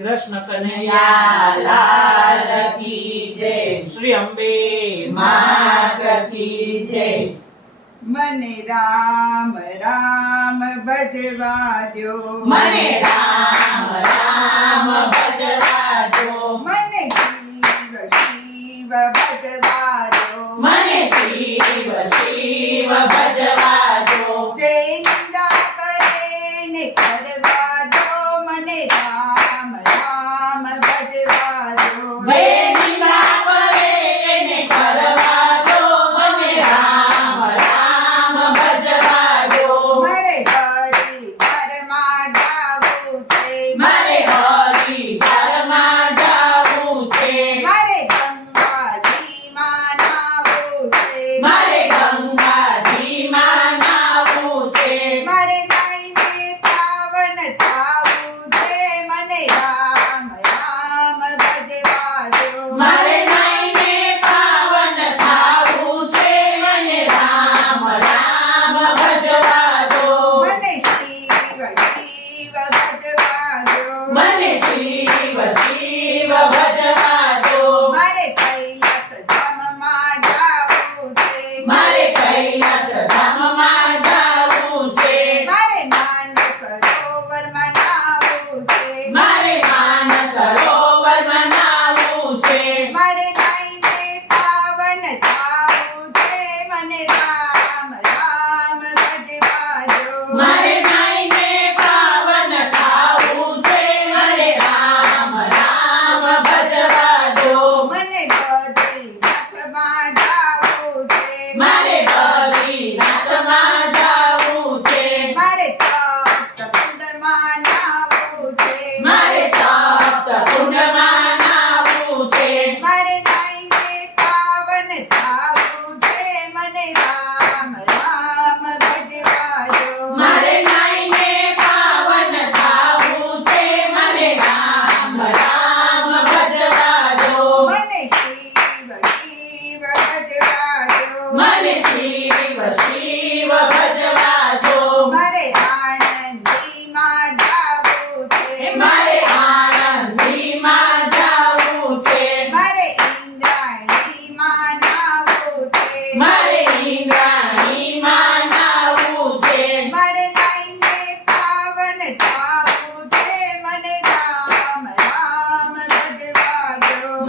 कृष्ण कन्हैया लाल की जय। श्री अम्बे मात की जय। मन राम राम बजवा दो मन राम राम बजवा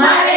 Mother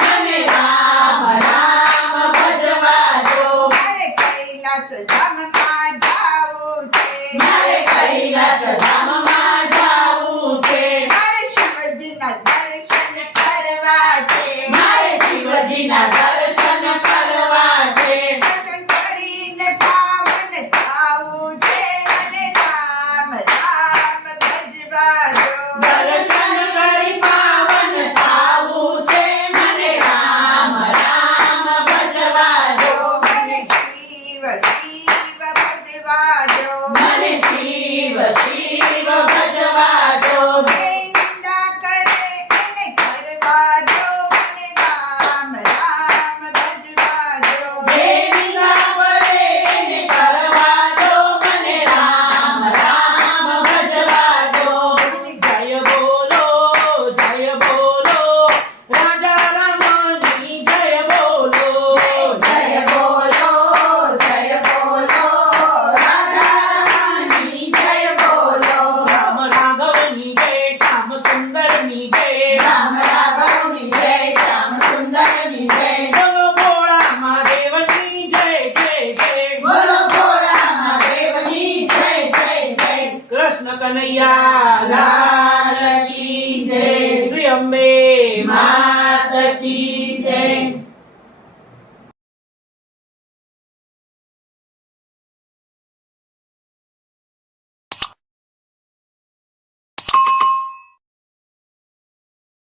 મને રામ રામ ભજવા જો મારે કૈલાસ ધામમાં જાવું છે મારે કૈલાસ ધામમાં જાવું છે મારે શિવજીના દર્શન કરવા છે. મારે શિવજીના ઘર કનૈયા લાલ કી જય શ્રી અંબે માત કી